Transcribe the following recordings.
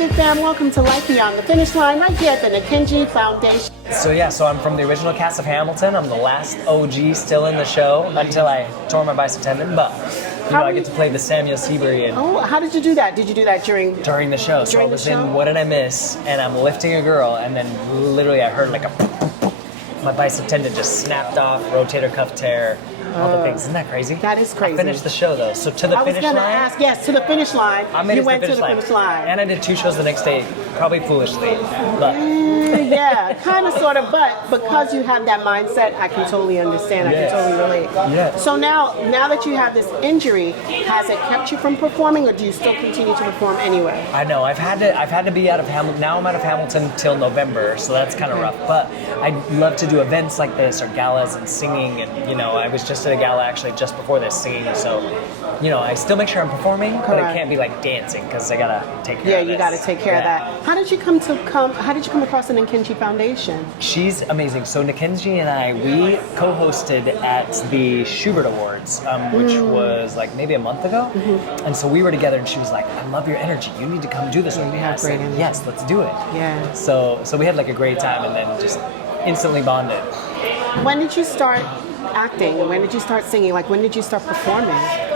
Olympic fan, welcome to Life Beyond the Finish Line right here at the N'Kenge Foundation. So I'm from the original cast of Hamilton. I'm the last OG still in the show until I tore my bicep tendon, but I get to play the Samuel Seabury how did you do that? Did you do that during the show? So I was in What Did I Miss? And I'm lifting a girl, and then literally I heard like my bicep tendon just snapped off, rotator cuff tear, all the things. Isn't that crazy? That is crazy. I finished the show though, so to the finish line. I was going to ask, yes, to the finish line. I made you it went to the finish line. And I did 2 shows the next day, probably foolishly, but. Yeah, kind of, sort of, but because you have that mindset, I can totally understand. I can totally relate. Yes. So now that you have this injury, has it kept you from performing, or do you still continue to perform anyway? I know I've had to be out of Hamilton. Now I'm out of Hamilton till November, so that's kind of rough. But I love to do events like this or galas and singing, and I was just at a gala actually just before this singing. So I still make sure I'm performing, but it can't be like dancing because I gotta take care of this. Yeah, you gotta take care of that. How did you come across the N'Kenge Foundation? She's amazing. So N'Kenge and I, we co-hosted at the Schubert Awards, which was like maybe a month ago. And so we were together, and she was like, "I love your energy. You need to come do this with me." I said, "Yes, let's do it." Yeah. So we had like a great time, and then just instantly bonded. When did you start acting? When did you start singing? Like, when did you start performing?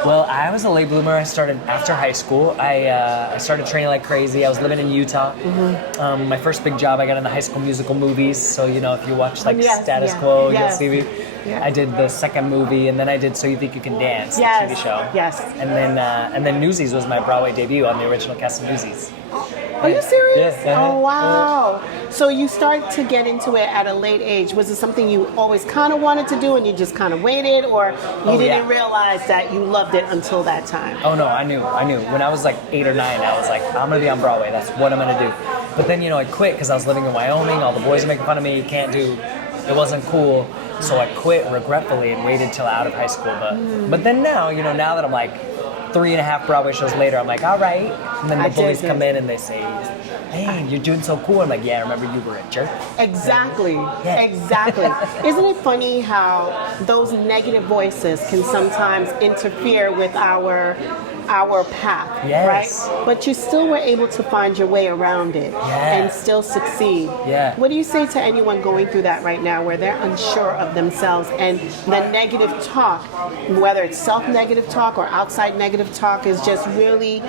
Well, I was a late bloomer. I started after high school. I started training like crazy. I was living in Utah. My first big job, I got in the High School Musical movies. So, if you watch like Status Quo, you'll see me. Yeah. I did the second movie, and then I did So You Think You Can Dance, the TV show. Yes. And then Newsies was my Broadway debut on the original cast of Newsies. Are you serious? Yeah. Oh, wow. So you started to get into it at a late age. Was it something you always kind of wanted to do and you just kind of waited, or you didn't realize that you loved it until that time? Oh, no, I knew. When I was like 8 or 9, I was like, I'm going to be on Broadway. That's what I'm going to do. But then, I quit because I was living in Wyoming. All the boys were making fun of me. It wasn't cool. So I quit regretfully and waited till out of high school. But then now, now that I'm like 3.5 Broadway shows later, I'm like, all right. And then the bullies come in and they say, "Hey, you're doing so cool." I'm like, "Yeah, remember you were a jerk." Exactly. Yeah. Exactly. Isn't it funny how those negative voices can sometimes interfere with our path, yes. right? But you still were able to find your way around it and still succeed. Yeah. What do you say to anyone going through that right now where they're unsure of themselves and the negative talk, whether it's self-negative talk or outside negative talk, is just really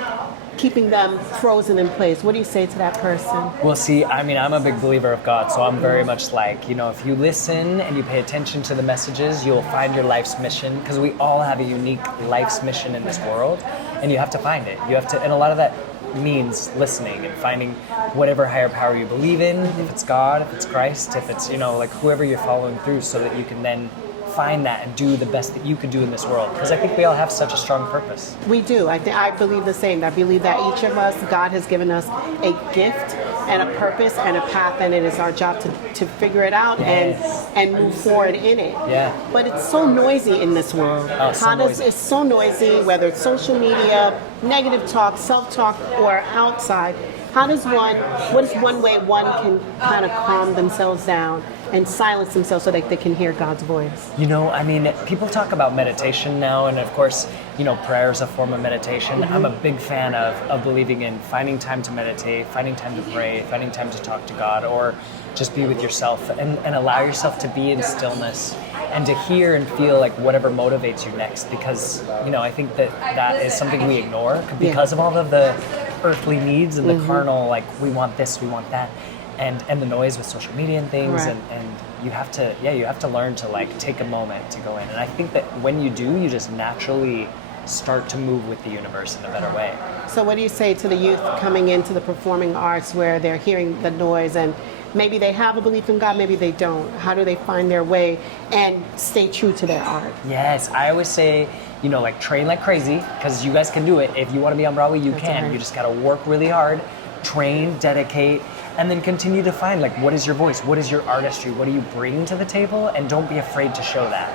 keeping them frozen in place? What do you say to that person? Well, see, I'm a big believer of God, so I'm very much like, if you listen and you pay attention to the messages, you'll find your life's mission, because we all have a unique life's mission in this world, and you have to find it. You have to, and a lot of that means listening and finding whatever higher power you believe in, if it's God, if it's Christ, if it's, like whoever you're following through, so that you can then find that and do the best that you could do in this world, because I think we all have such a strong purpose. We do. I believe the same. I believe that each of us, God has given us a gift and a purpose and a path, and it is our job to figure it out and move forward in it. Yeah. But it's so noisy in this world. It's so noisy, whether it's social media, negative talk, self-talk, or outside. What is one way one can kind of calm themselves down and silence themselves so that they can hear God's voice? People talk about meditation now, and of course, prayer is a form of meditation. I'm a big fan of believing in finding time to meditate, finding time to pray, finding time to talk to God, or just be with yourself and allow yourself to be in stillness and to hear and feel like whatever motivates you next, because, I think that is something we ignore because of all of the earthly needs and the carnal, like we want this, we want that. And the noise with social media and things, and you have to learn to like take a moment to go in. And I think that when you do, you just naturally start to move with the universe in a better way. So what do you say to the youth coming into the performing arts where they're hearing the noise and maybe they have a belief in God, maybe they don't? How do they find their way and stay true to their art? Yes, I always say, like train like crazy, because you guys can do it. If you want to be on Broadway, you can. Right. You just got to work really hard, train, dedicate, and then continue to find like what is your voice, what is your artistry, what do you bring to the table, and don't be afraid to show that.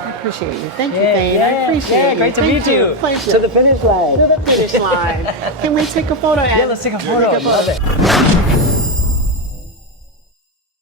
I appreciate you. Thank you, Thayne. I appreciate you. Great to meet you. Pleasure. To the finish line. To the finish line. Can we take a photo? Yeah, let's take a photo. Love it.